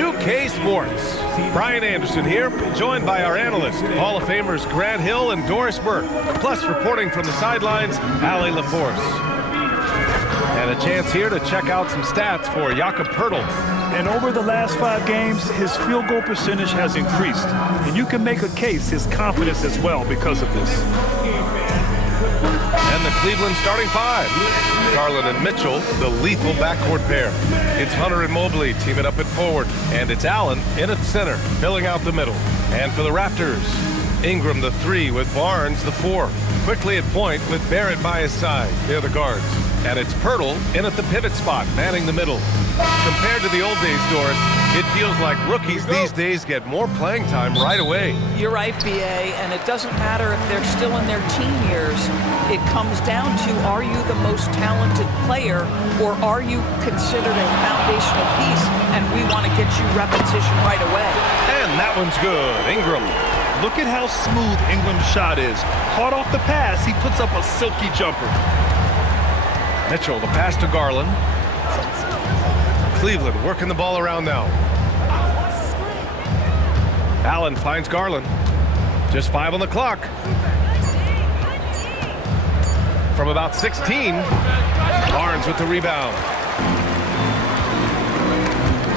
2K Sports. Brian Anderson here, joined by our analysts, Hall of Famers Grant Hill and Doris Burke, plus reporting from the sidelines, Allie LaForce. And a chance here to check out some stats for Jakob Poeltl. And over the last 5 games, his field goal percentage has increased. And you can make a case his confidence as well because of this. And the Cleveland starting 5. Garland and Mitchell, the lethal backcourt pair. It's Hunter and Mobley teaming up at forward. And it's Allen in at center, filling out the middle. And for the Raptors, Ingram the 3 with Barnes the 4. Quickley at point with Barrett by his side. They're the guards. And it's Poeltl in at the pivot spot, manning the middle. Compared to the old days, Doris, it feels like rookies these days get more playing time right away. You're right, B.A., and it doesn't matter if they're still in their teen years. It comes down to, are you the most talented player, or are you considered a foundational piece, and we want to get you repetition right away. And that one's good. Ingram. Look at how smooth Ingram's shot is. Hard off the pass, he puts up a silky jumper. Mitchell, the pass to Garland. Cleveland working the ball around now. Allen finds Garland. Just 5 on the clock. From about 16, Barnes with the rebound.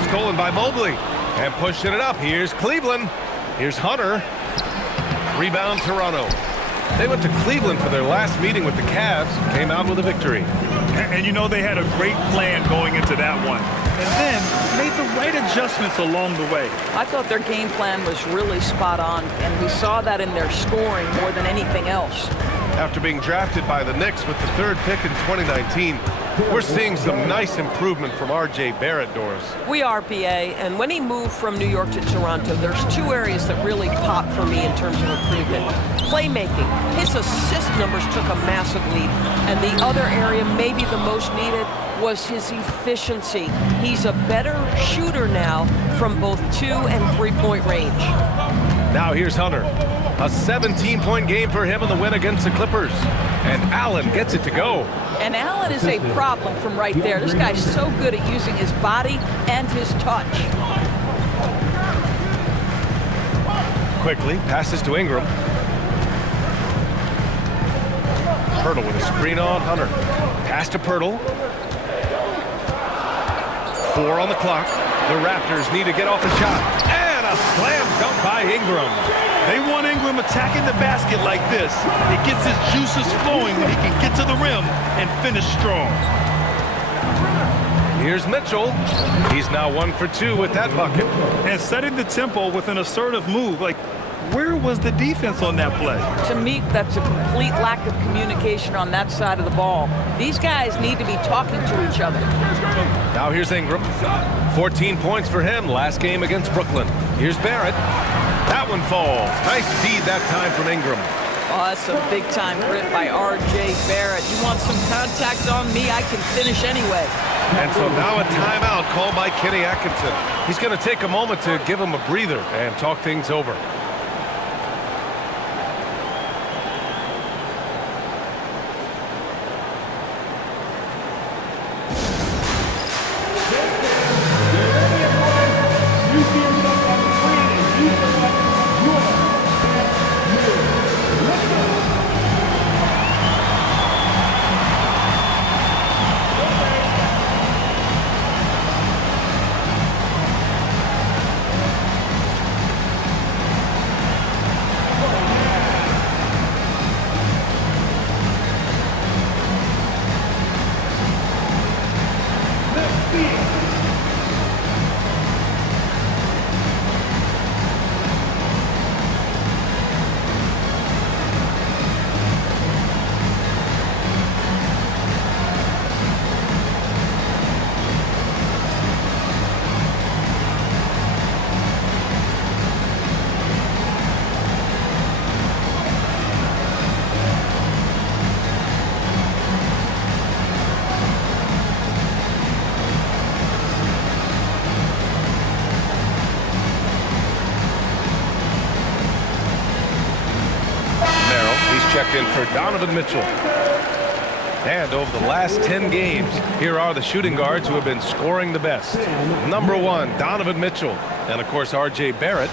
Stolen by Mobley. And pushing it up. Here's Cleveland. Here's Hunter. Rebound Toronto. They went to Cleveland for their last meeting with the Cavs. Came out with a victory. And you know they had a great plan going into that one. And then made the right adjustments along the way. I thought their game plan was really spot on, and we saw that in their scoring more than anything else. After being drafted by the Knicks with the 3rd pick in 2019, we're seeing some nice improvement from R.J. Barrett, Doris. We are, B.A., and when he moved from New York to Toronto, there's 2 areas that really pop for me in terms of improvement. Playmaking. His assist numbers took a massive leap, and the other area, maybe the most needed, was his efficiency. He's a better shooter now from both 2- and 3-point range. Now here's Hunter. A 17-point game for him in the win against the Clippers. And Allen gets it to go. And Allen is a problem from right there. This guy's so good at using his body and his touch. Quickly passes to Ingram. Poeltl with a screen on Hunter. Pass to Poeltl. 4 on the clock. The Raptors need to get off the shot. And a slam dunk by Ingram. They want Ingram attacking the basket like this. It gets his juices flowing when he can get to the rim and finish strong. Here's Mitchell. He's now 1 for 2 with that bucket. And setting the tempo with an assertive move. Like, where was the defense on that play? To me, that's a complete lack of communication on that side of the ball. These guys need to be talking to each other. Now here's Ingram. 14 points for him last game against Brooklyn. Here's Barrett. That one falls. Nice feed that time from Ingram. Oh, that's a big-time grit by R.J. Barrett. You want some contact on me, I can finish anyway. And so now a timeout called by Kenny Atkinson. He's going to take a moment to give him a breather and talk things over. Checked in for Donovan Mitchell. And over the last 10 games, here are the shooting guards who have been scoring the best. Number 1, Donovan Mitchell. And, of course, R.J. Barrett.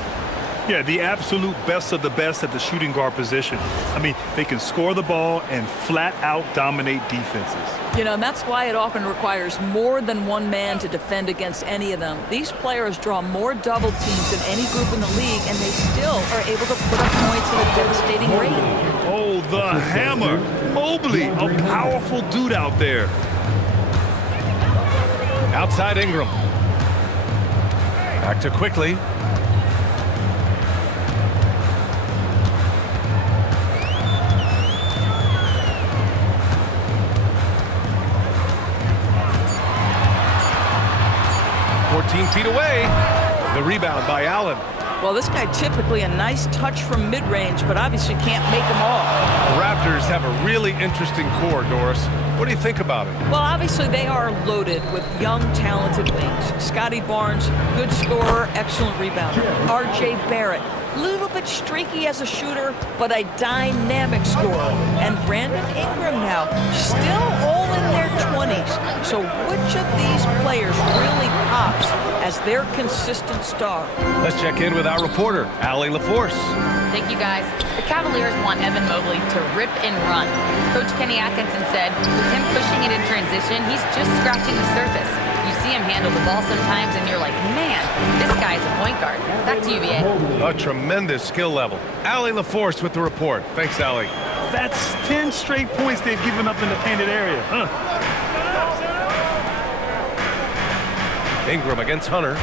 Yeah, the absolute best of the best at the shooting guard position. I mean, they can score the ball and flat out dominate defenses. You know, and that's why it often requires more than one man to defend against any of them. These players draw more double teams than any group in the league, and they still are able to put up points at a devastating rate. Oh, the hammer. Mobley, a powerful dude out there. Outside Ingram. Back to Quickley. Feet away. The rebound by Allen. Well, this guy typically a nice touch from mid-range, but obviously can't make them all. The Raptors have a really interesting core, Doris. What do you think about it? Well, obviously they are loaded with young, talented wings. Scottie Barnes, good scorer, excellent rebounder. R.J. Barrett, little bit streaky as a shooter, but a dynamic scorer. And Brandon Ingram now, still all in their 20s. So which of these players really pops as their consistent star? Let's check in with our reporter, Allie LaForce. Thank you, guys. The Cavaliers want Evan Mobley to rip and run. Coach Kenny Atkinson said, with him pushing it in transition, he's just scratching the surface. You see him handle the ball sometimes, and you're like, man, this guy's a point guard. Back to you, BA. A tremendous skill level. Allie LaForce with the report. Thanks, Allie. That's 10 straight points they've given up in the painted area. Ingram against Hunter.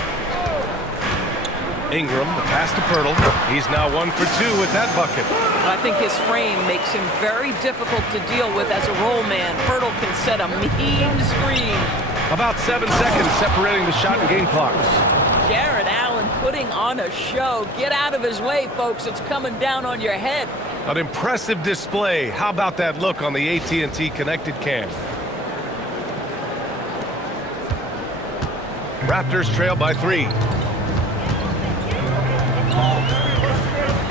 Ingram, the pass to Pirtle. He's now 1 for 2 with that bucket. I think his frame makes him very difficult to deal with as a roll man. Pirtle can set a mean screen. About 7 seconds separating the shot and game clocks. Jared Allen putting on a show. Get out of his way, folks. It's coming down on your head. An impressive display. How about that look on the AT&T connected cam? Raptors trail by 3.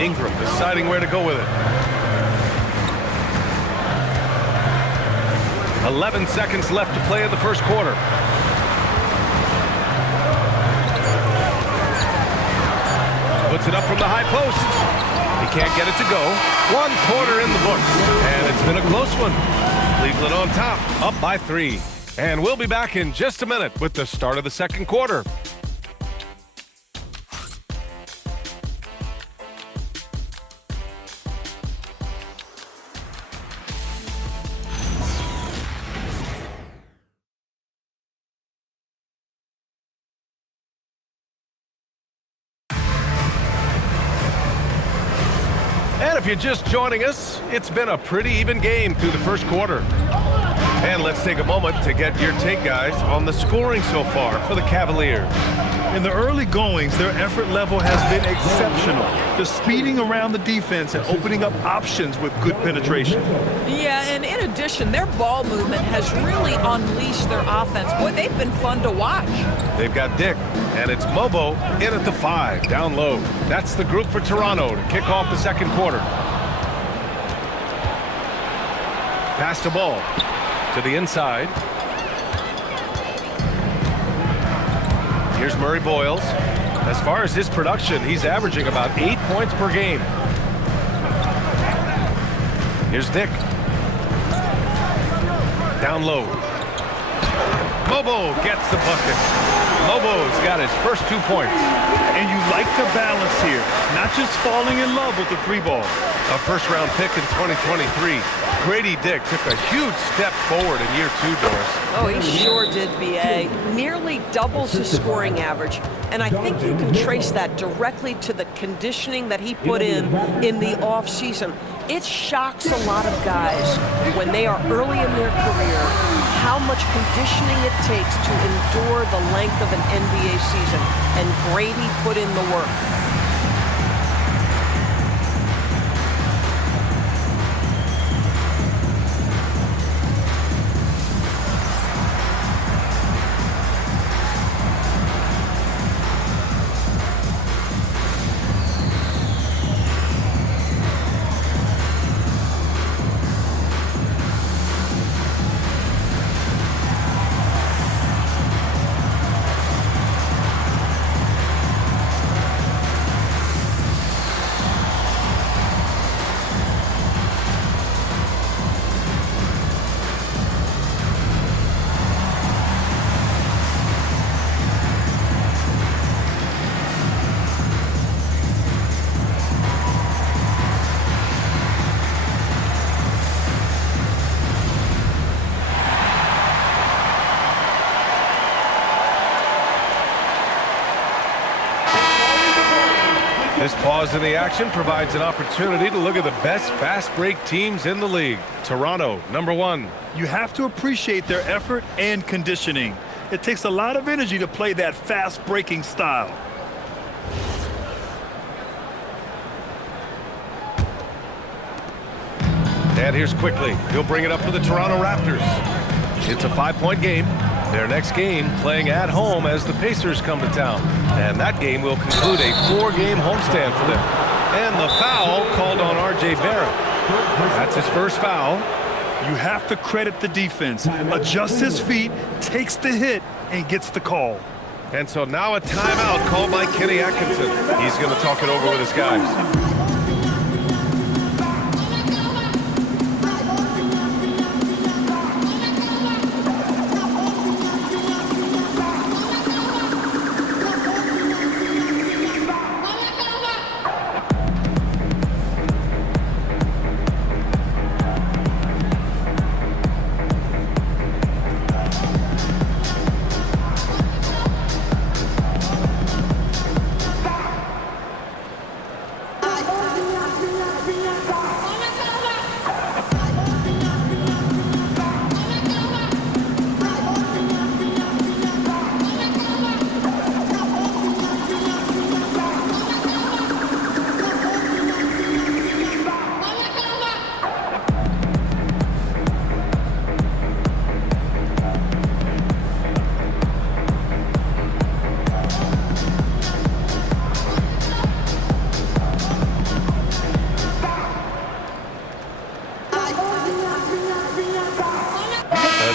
Ingram deciding where to go with it. 11 seconds left to play in the first quarter. Puts it up from the high post. He can't get it to go. 1 quarter in the books, and it's been a close one. Cleveland on top, up by 3. And we'll be back in just a minute with the start of the second quarter. And if you're just joining us, it's been a pretty even game through the first quarter. And let's take a moment to get your take, guys, on the scoring so far for the Cavaliers. In the early goings, their effort level has been exceptional. The speeding around the defense and opening up options with good penetration. Yeah, and in addition, their ball movement has really unleashed their offense. Boy, they've been fun to watch. They've got Dick, and it's Mobo in at the 5, down low. That's the group for Toronto to kick off the second quarter. Pass the ball to the inside. Here's Murray Boyles. As far as his production, he's averaging about 8 points per game. Here's Dick. Down low. Mobo gets the bucket. Mobo's got his first 2 points. And you like the balance here, not just falling in love with the 3 ball. A first-round pick in 2023. Grady Dick took a huge step forward in year 2, Doris. Oh, he sure did, B.A. Nearly doubles his scoring average. And I think you can trace that directly to the conditioning that he put in the offseason. It shocks a lot of guys when they are early in their career how much conditioning it takes to endure the length of an NBA season. And Grady put in the work. This pause in the action provides an opportunity to look at the best fast break teams in the league. Toronto, number 1. You have to appreciate their effort and conditioning. It takes a lot of energy to play that fast breaking style. And here's Quickley. He'll bring it up for the Toronto Raptors. It's a 5-point game. Their next game playing at home as the Pacers come to town. And that game will conclude a 4-game homestand for them. And the foul called on R.J. Barrett. That's his first foul. You have to credit the defense. Adjusts his feet, takes the hit, and gets the call. And so now a timeout called by Kenny Atkinson. He's going to talk it over with his guys.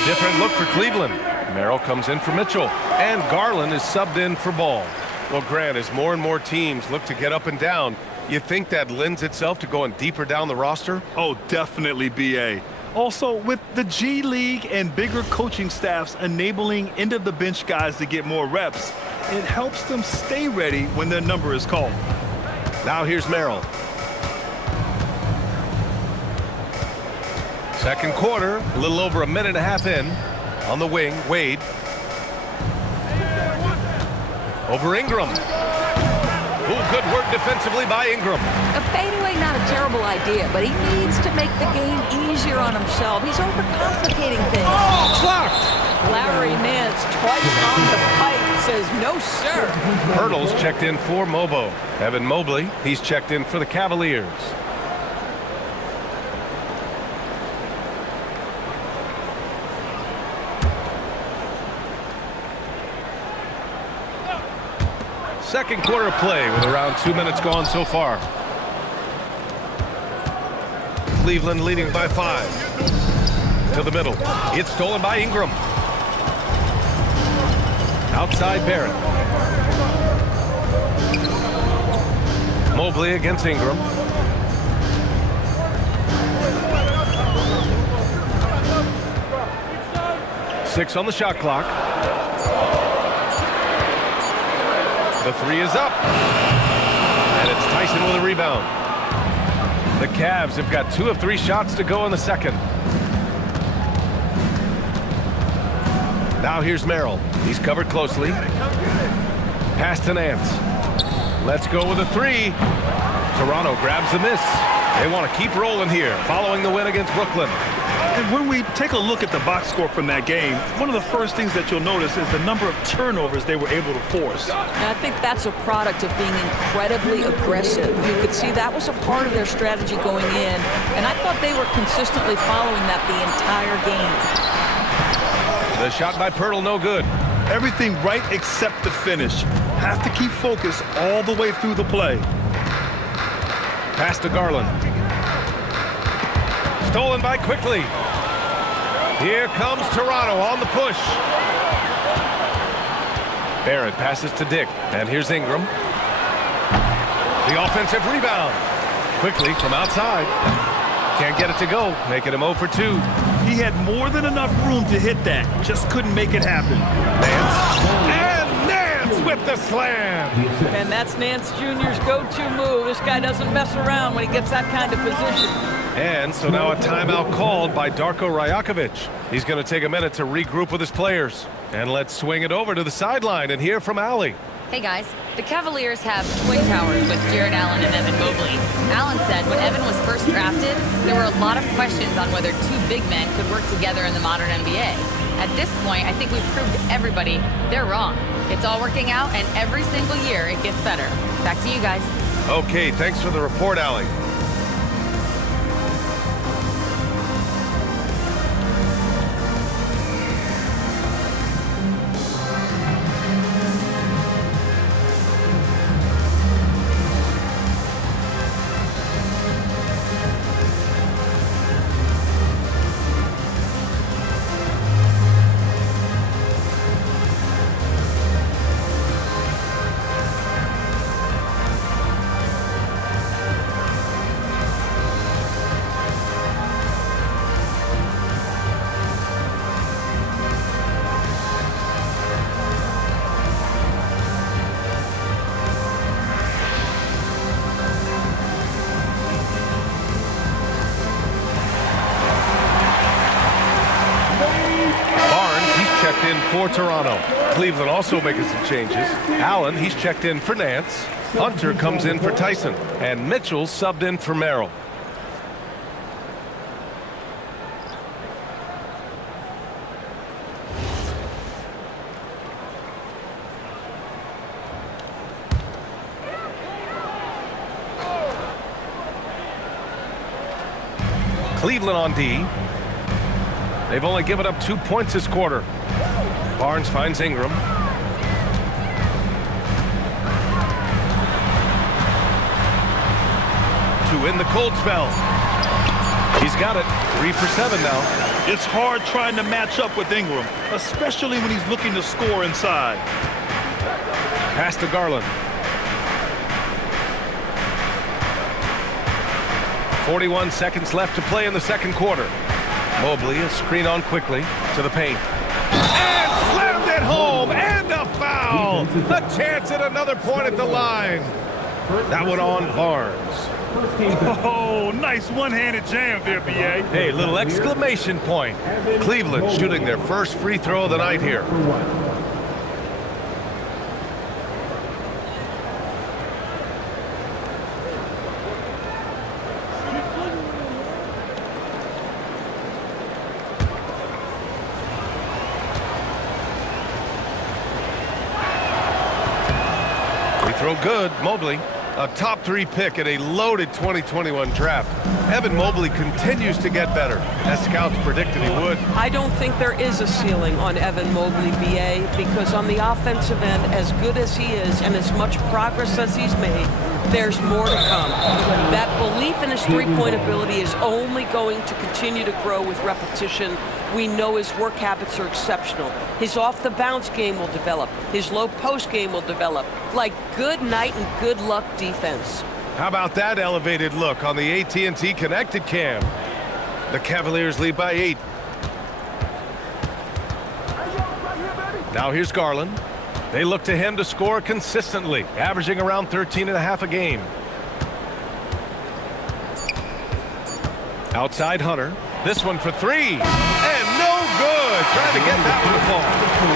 Different look for Cleveland. Merrill comes in for Mitchell, and Garland is subbed in for Ball. Well, Grant, as more and more teams look to get up and down, you think that lends itself to going deeper down the roster? Oh, definitely, B.A. Also, with the G League and bigger coaching staffs enabling end-of-the-bench guys to get more reps, it helps them stay ready when their number is called. Now here's Merrill. Second quarter, a little over a minute and a half in. On the wing, Wade. Over Ingram. Ooh, good work defensively by Ingram. A fadeaway, not a terrible idea, but he needs to make the game easier on himself. He's overcomplicating things. Oh, blocked! Larry Nance, twice on the pipe, says no, sir. Hurdle's checked in for Mobo. Evan Mobley, he's checked in for the Cavaliers. Second quarter play with around 2 minutes gone so far. Cleveland leading by 5. To the middle. It's stolen by Ingram. Outside Barrett. Mobley against Ingram. Six on the shot clock. The three is up. And it's Tyson with a rebound. The Cavs have got 2 of 3 shots to go in the second. Now here's Merrill. He's covered closely. Pass to Nance. Let's go with a 3. Toronto grabs the miss. They want to keep rolling here following the win against Brooklyn. And when we take a look at the box score from that game, one of the first things that you'll notice is the number of turnovers they were able to force. And I think that's a product of being incredibly aggressive. You could see that was a part of their strategy going in, and I thought they were consistently following that the entire game. The shot by Pirtle, no good. Everything right except the finish. Have to keep focus all the way through the play. Pass to Garland. Stolen by Quickley. Here comes Toronto on the push. Barrett passes to Dick, and here's Ingram. The offensive rebound. Quickley from outside. Can't get it to go, making him 0 for 2. He had more than enough room to hit that, just couldn't make it happen. Nance with the slam. And that's Nance Jr.'s go-to move. This guy doesn't mess around when he gets that kind of position. And so now a timeout called by Darko Rajakovic. He's going to take a minute to regroup with his players. And let's swing it over to the sideline and hear from Allie. Hey guys, the Cavaliers have twin towers with Jared Allen and Evan Mobley. Allen said when Evan was first drafted, there were a lot of questions on whether two big men could work together in the modern NBA. At this point, I think we've proved to everybody they're wrong. It's all working out, and every single year it gets better. Back to you guys. Okay, thanks for the report, Allie. In for Toronto. Cleveland also making some changes. Allen, he's checked in for Nance. Hunter comes in for Tyson. And Mitchell subbed in for Merrill. Cleveland on D. They've only given up 2 points this quarter. Barnes finds Ingram. To win the cold spell. He's got it. 3 for 7 now. It's hard trying to match up with Ingram, especially when he's looking to score inside. Pass to Garland. 41 seconds left to play in the second quarter. Mobley, a screen on Quickley to the paint. And slammed it home, and a foul! A chance at another point at the line. That one on Barnes. Oh, nice one-handed jam there, B.A. Hey, little exclamation point. Cleveland shooting their first free throw of the night here. Throw good. Mobley, a top 3 pick in a loaded 2021 draft. Evan Mobley continues to get better, as scouts predicted he would. I don't think there is a ceiling on Evan Mobley, BA, because on the offensive end, as good as he is and as much progress as he's made, there's more to come. That belief in his three-point ability is only going to continue to grow with repetition. We know his work habits are exceptional. His off-the-bounce game will develop. His low-post game will develop. Like good night and good luck defense. How about that elevated look on the AT&T connected cam? The Cavaliers lead by 8. Now here's Garland. They look to him to score consistently, averaging around 13.5 a game. Outside Hunter. This one for 3. And no good. Trying to get that one to fall.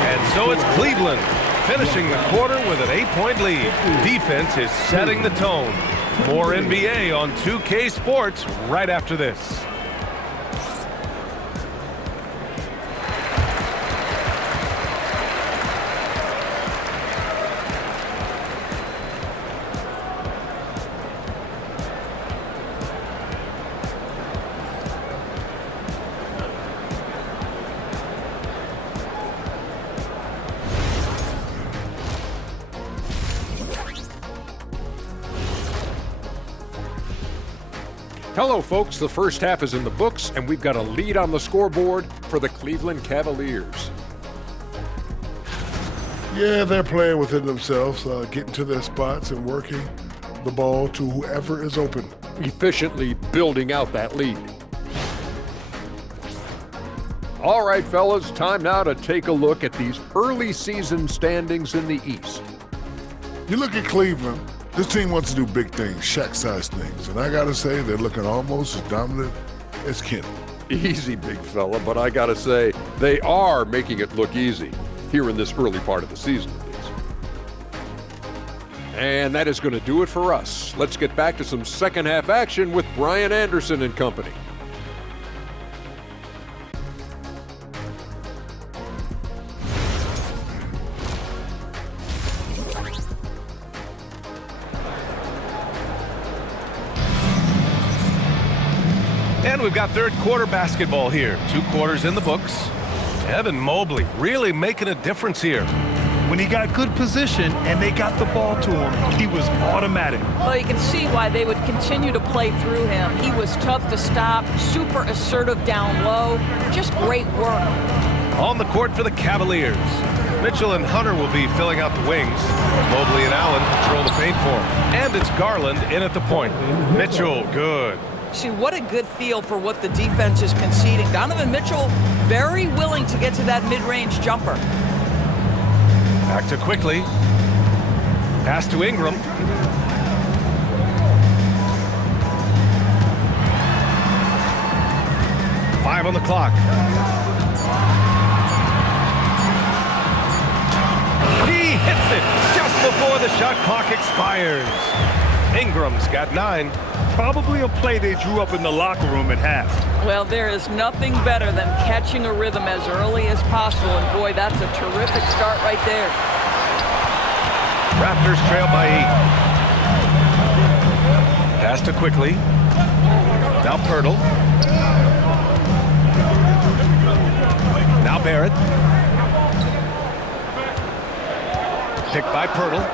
And so it's Cleveland finishing the quarter with an 8-point lead. Defense is setting the tone. More NBA on 2K Sports right after this. Hello, folks. The first half is in the books, and we've got a lead on the scoreboard for the Cleveland Cavaliers. Yeah, they're playing within themselves, getting to their spots and working the ball to whoever is open. Efficiently building out that lead. All right, fellas, time now to take a look at these early season standings in the East. You look at Cleveland, this team wants to do big things, Shaq-sized things, and I gotta say they're looking almost as dominant as Kenny. Easy, big fella, but I gotta say they are making it look easy here in this early part of the season, at least. And that is going to do it for us. Let's get back to some second half action with Brian Anderson and company. And we've got third quarter basketball here. 2 quarters in the books. Evan Mobley really making a difference here. When he got good position and they got the ball to him, he was automatic. Well, you can see why they would continue to play through him. He was tough to stop, super assertive down low. Just great work. On the court for the Cavaliers, Mitchell and Hunter will be filling out the wings. Mobley and Allen control the paint for him. And it's Garland in at the point. Mitchell, good. See, what a good feel for what the defense is conceding. Donovan Mitchell very willing to get to that mid-range jumper. Back to Quickley. Pass to Ingram. Five on the clock. He hits it just before the shot clock expires. Ingram's got 9. Probably a play they drew up in the locker room at half. Well, there is nothing better than catching a rhythm as early as possible, and boy, that's a terrific start right there. Raptors trail by 8. Pass to Quickley. Now Pirtle. Now Barrett. Picked by Pirtle.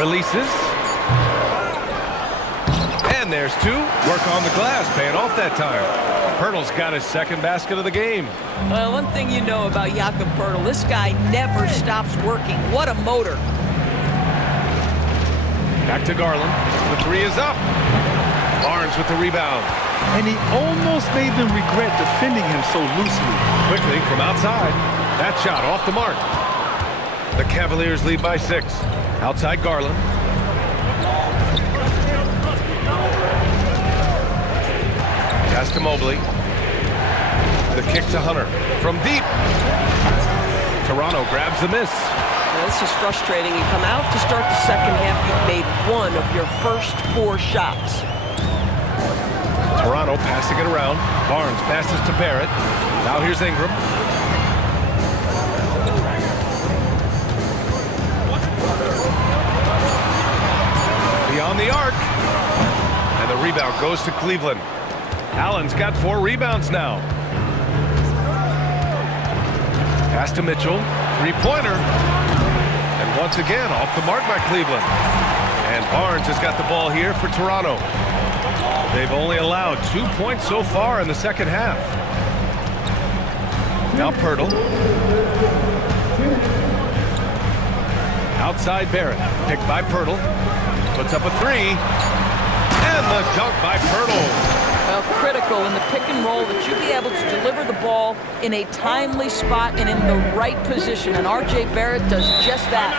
Releases. And there's two. Work on the glass, paying off that time. Pirtle's got his second basket of the game. Well, one thing you know about Jakob Pirtle, this guy never stops working. What a motor. Back to Garland. The three is up. Barnes with the rebound. And he almost made them regret defending him so loosely. Quickley from outside. That shot off the mark. The Cavaliers lead by 6. Outside Garland. Pass to Mobley. The kick to Hunter. From deep. Toronto grabs the miss. Now, this is frustrating. You come out to start the second half, you've made one of your first 4 shots. Toronto passing it around. Barnes passes to Barrett. Now here's Ingram. Beyond the arc. And the rebound goes to Cleveland. Allen's got 4 rebounds now. Pass to Mitchell. 3-pointer. And once again, off the mark by Cleveland. And Barnes has got the ball here for Toronto. They've only allowed 2 points so far in the second half. Now Pirtle. Outside Barrett. Picked by Pirtle. Puts up a 3. And the dunk by Pirtle. Well, critical in the pick and roll that you be able to deliver the ball in a timely spot and in the right position. And R.J. Barrett does just that.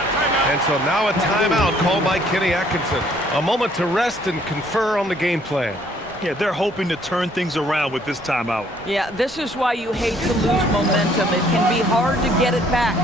And so now a timeout called by Kenny Atkinson. A moment to rest and confer on the game plan. Yeah, they're hoping to turn things around with this timeout. Yeah, this is why you hate to lose momentum. It can be hard to get it back.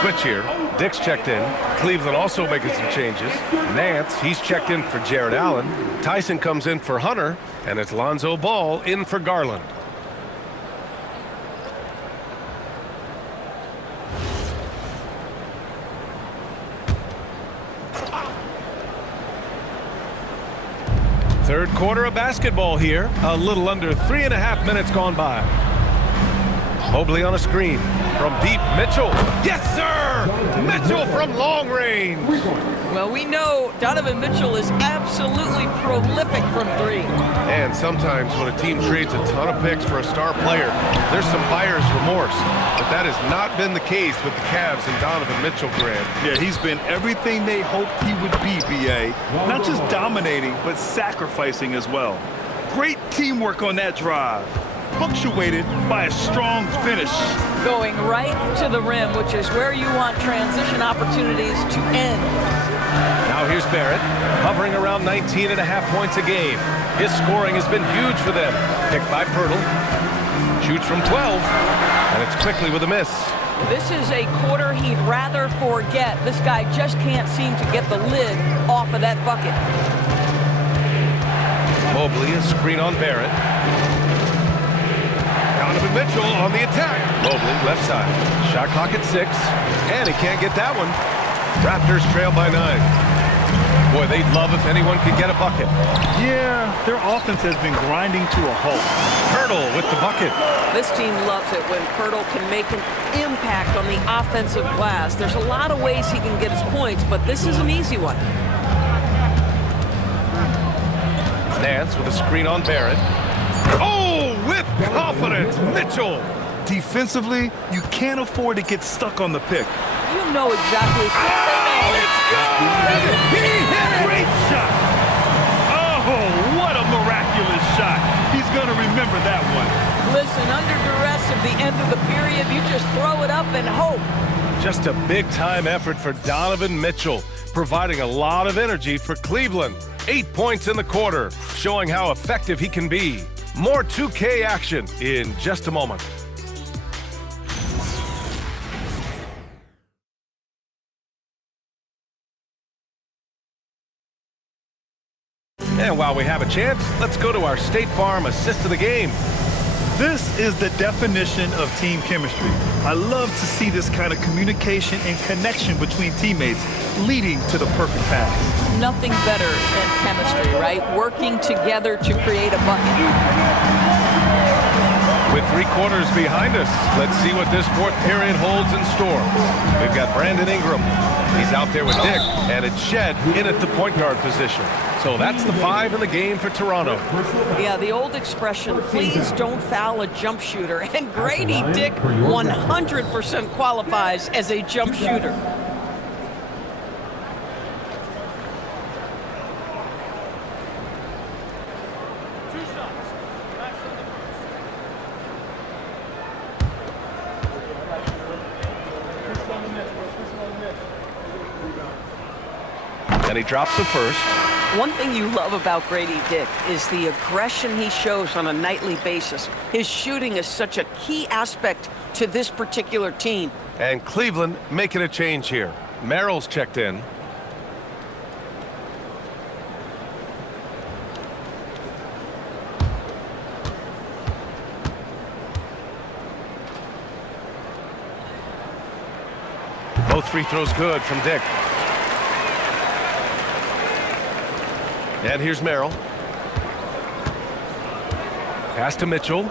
Switch here. Dick's checked in. Cleveland also making some changes. Nance, he's checked in for Jared Allen. Tyson comes in for Hunter. And it's Lonzo Ball in for Garland. Third quarter of basketball here. A little under 3.5 minutes gone by. Mobley on a screen. From deep, Mitchell. Yes, sir! Mitchell from long range. Well, we know Donovan Mitchell is absolutely prolific from 3. And sometimes when a team trades a ton of picks for a star player, there's some buyer's remorse. But that has not been the case with the Cavs and Donovan Mitchell, Grant. Yeah, he's been everything they hoped he would be, B.A. Not just dominating, but sacrificing as well. Great teamwork on that drive. Punctuated by a strong finish. Going right to the rim, which is where you want transition opportunities to end. Now here's Barrett, hovering around 19.5 points a game. His scoring has been huge for them. Picked by Pirtle. Shoots from 12, and it's Quickley with a miss. This is a quarter he'd rather forget. This guy just can't seem to get the lid off of that bucket. Mobley, a screen on Barrett. Donovan Mitchell on the attack. Mobley, left side. Shot clock at 6, and he can't get that one. Raptors trail by 9. Boy, they'd love if anyone could get a bucket. Yeah, their offense has been grinding to a halt. Pirtle with the bucket. This team loves it when Pirtle can make an impact on the offensive glass. There's a lot of ways he can get his points, but this is an easy one. Nance with a screen on Barrett. Oh, with confidence, Mitchell. Defensively, you can't afford to get stuck on the pick. You know exactly. Oh, it's good! He hit it! Great shot! Oh, what a miraculous shot. He's going to remember that one. Listen, under duress at the end of the period, you just throw it up and hope. Just a big-time effort for Donovan Mitchell, providing a lot of energy for Cleveland. 8 points in the quarter, showing how effective he can be. More 2K action in just a moment. And while we have a chance, let's go to our State Farm assist of the game. This is the definition of team chemistry. I love to see this kind of communication and connection between teammates leading to the perfect pass. Nothing better than chemistry, right? Working together to create a bucket. With 3 quarters behind us, let's see what this 4th period holds in store. We've got Brandon Ingram. He's out there with Dick, and it's Shed in at the point guard position. So that's the 5 in the game for Toronto. Yeah, the old expression, please don't foul a jump shooter. And Grady Dick 100% qualifies as a jump shooter. And he drops the first. One thing you love about Grady Dick is the aggression he shows on a nightly basis. His shooting is such a key aspect to this particular team. And Cleveland making a change here. Merrill's checked in. Both free throws good from Dick. And here's Merrill. Pass to Mitchell.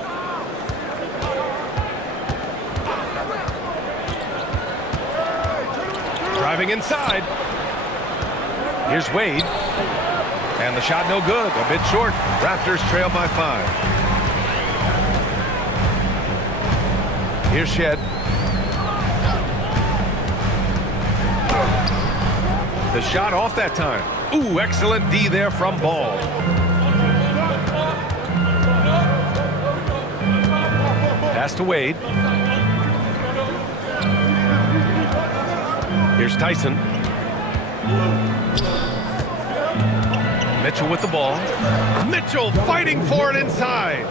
Driving inside. Here's Wade. And the shot no good. A bit short. Raptors trail by 5. Here's Shed. The shot off that time. Ooh, excellent D there from Ball. Pass to Wade. Here's Tyson. Mitchell with the ball. Mitchell fighting for it inside.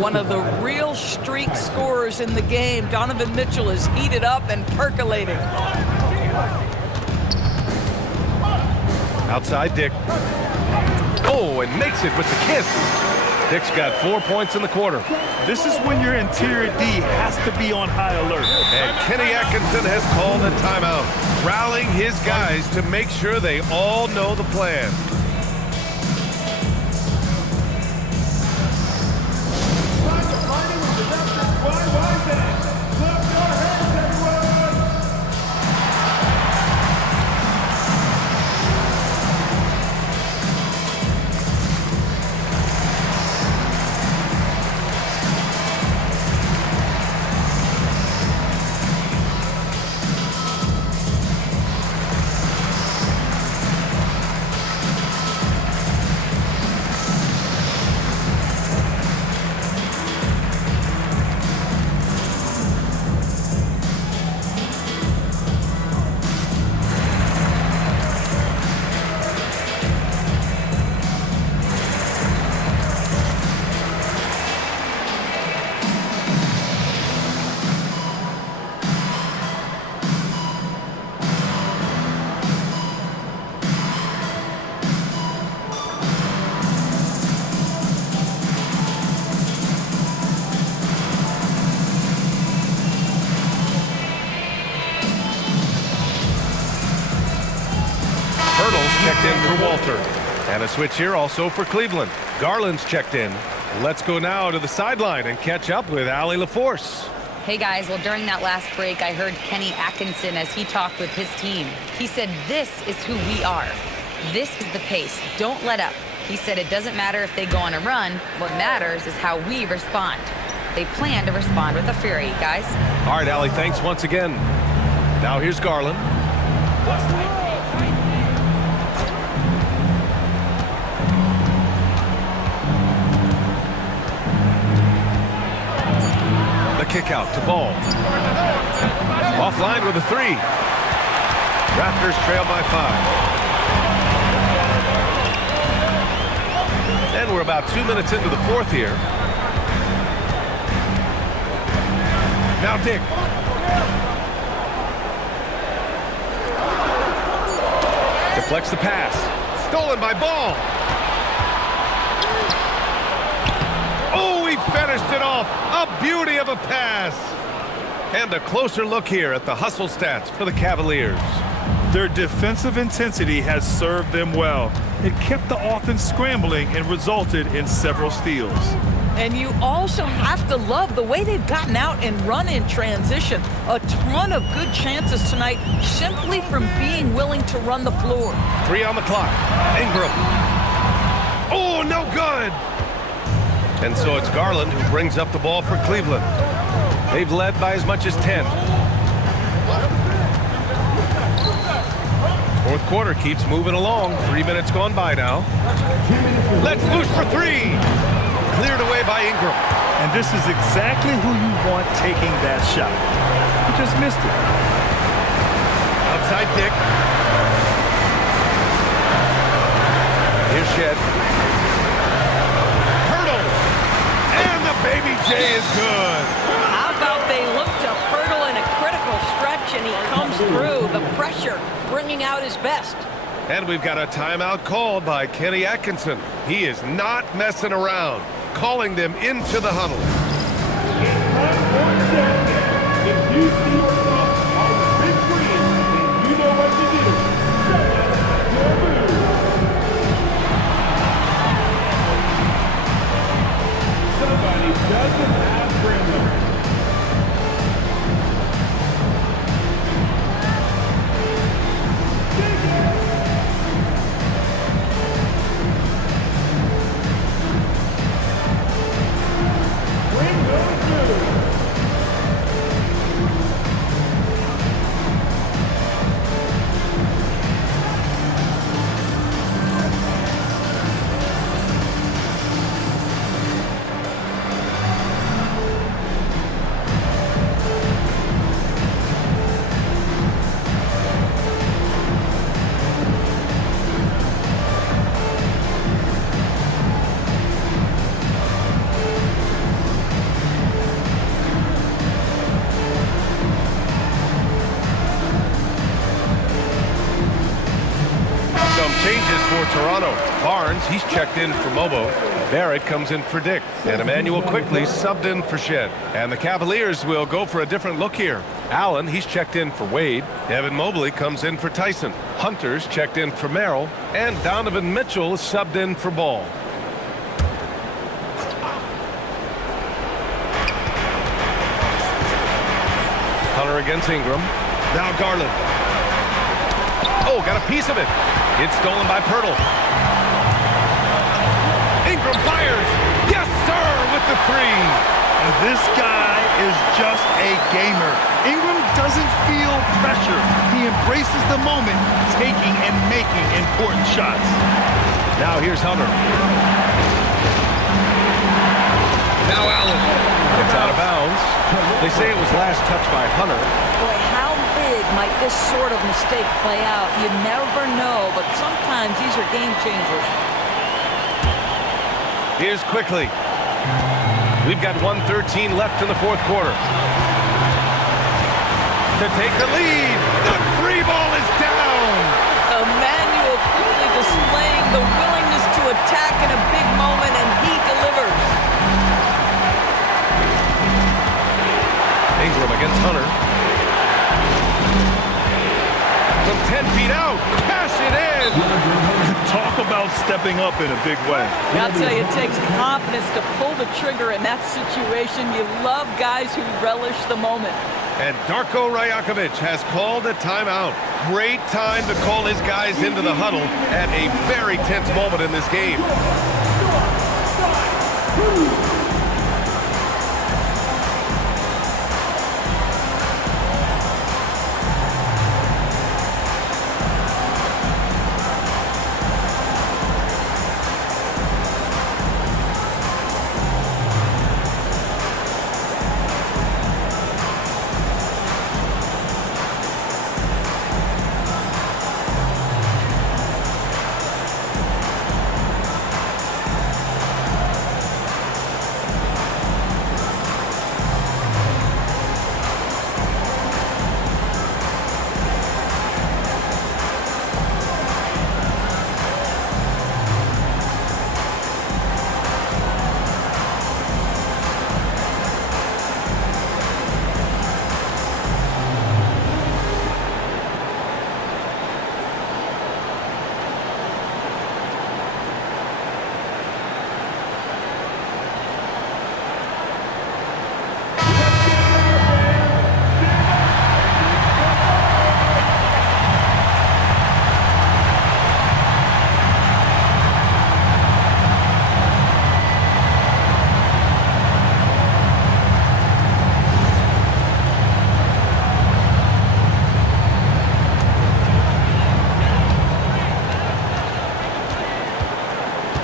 One of the real streak scorers in the game. Donovan Mitchell is heated up and percolating. Outside Dick. Oh, and makes it with the kiss. Dick's got 4 points in the quarter. This is when your interior D has to be on high alert. And Kenny Atkinson has called a timeout, rallying his guys to make sure they all know the plan. Checked in for Walter. And a switch here also for Cleveland. Garland's checked in. Let's go now to the sideline and catch up with Allie LaForce. Hey guys, well during that last break I heard Kenny Atkinson as he talked with his team. He said this is who we are. This is the pace. Don't let up. He said it doesn't matter if they go on a run. What matters is how we respond. They plan to respond with a fury, guys. All right, Allie, thanks once again. Now here's Garland. The kick out to Ball. Offline with a 3. Raptors trail by 5. And we're about 2 minutes into the fourth here. Now Dick. Deflects the pass. Stolen by Ball. Oh, he finished it off. A beauty of a pass. And a closer look here at the hustle stats for the Cavaliers. Their defensive intensity has served them well. It kept the offense scrambling and resulted in several steals. And you also have to love the way they've gotten out and run in transition. A ton of good chances tonight simply from being willing to run the floor. 3 on the clock. Ingram. Oh, no good. And so it's Garland who brings up the ball for Cleveland. They've led by as much as 10. Fourth quarter keeps moving along. 3 minutes gone by now. Let's loose for 3. Cleared away by Ingram. And this is exactly who you want taking that shot. He just missed it. Outside Dick. Here's Shed. Hurdle. And the Baby J is good. How about they look to Pirtle in a critical stretch and he comes through. The pressure bringing out his best. And we've got a timeout called by Kenny Atkinson. He is not messing around, calling them into the huddle. If you see yourself on the big screen, then you know what to do. Show us your move. Somebody doesn't have Brandon. Changes for Toronto. Barnes, he's checked in for Mobo. Barrett comes in for Dick. And Immanuel Quickley subbed in for Shed. And the Cavaliers will go for a different look here. Allen, he's checked in for Wade. Evan Mobley comes in for Tyson. Hunter's checked in for Merrill. And Donovan Mitchell is subbed in for Ball. Hunter against Ingram. Now Garland. Oh, got a piece of it. It's stolen by Pirtle. Ingram fires. Yes, sir, with the 3. And this guy is just a gamer. Ingram doesn't feel pressure. He embraces the moment, taking and making important shots. Now here's Hunter. Now Allen. It's out of bounds. They say it was last touched by Hunter. Boy, how big might this sort of mistake play out? You never know, but sometimes these are game changers. Here's Quickley. We've got 1:13 left in the fourth quarter. To take the lead. The 3 ball is down. Immanuel Quickley displaying the willingness to attack in a big moment, and he delivers. Ingram against Hunter. From 10 feet out, cash it in. Talk about stepping up in a big way. I'll tell you, it takes confidence to pull the trigger in that situation. You love guys who relish the moment. And Darko Rajakovic has called a timeout. Great time to call his guys into the huddle at a very tense moment in this game.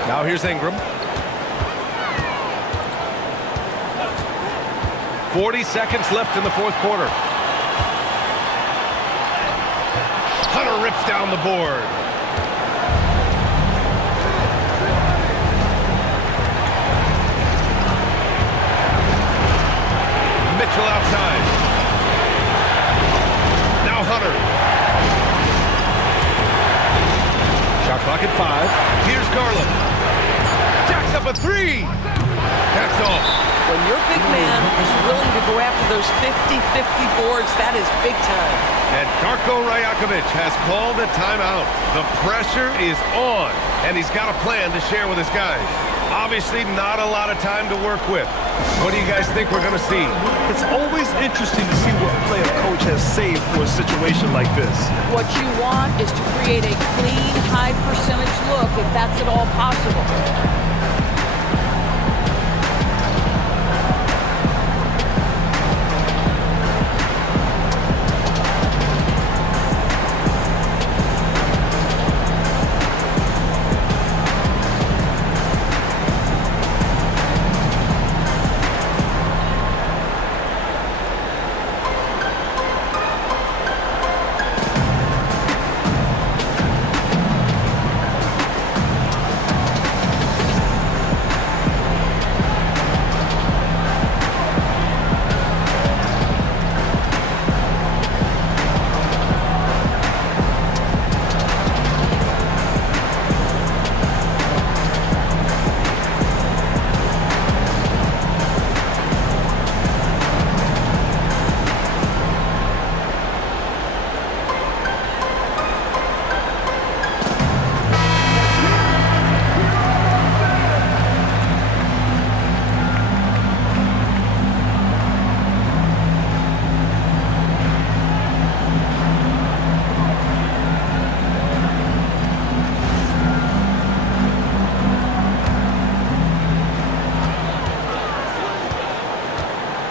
Now here's Ingram. 40 seconds left in the fourth quarter. Hunter rips down the board. Mitchell outside. Now Hunter. Shot clock at 5. Here's Garland. Jacks up a 3. That's off. When your big man is willing to go after those 50-50 boards, that is big time. And Darko Rajakovic has called a timeout. The pressure is on, and he's got a plan to share with his guys. Obviously, not a lot of time to work with. What do you guys think we're going to see? It's always interesting to see what play a coach has saved for a situation like this. What you want is to create a clean, high-percentage look, if that's at all possible.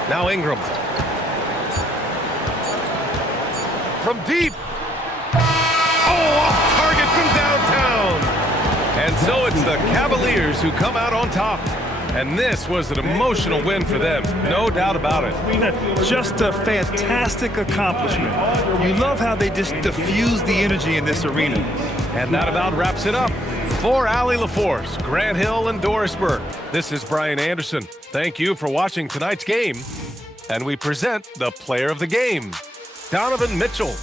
Now Ingram. From deep. Oh, off target from downtown. And so it's the Cavaliers who come out on top. And this was an emotional win for them, no doubt about it. Just a fantastic accomplishment. You love how they just diffuse the energy in this arena. And that about wraps it up. For Allie LaForce, Grant Hill, and Doris Burke, this is Brian Anderson. Thank you for watching tonight's game. And we present the player of the game, Donovan Mitchell.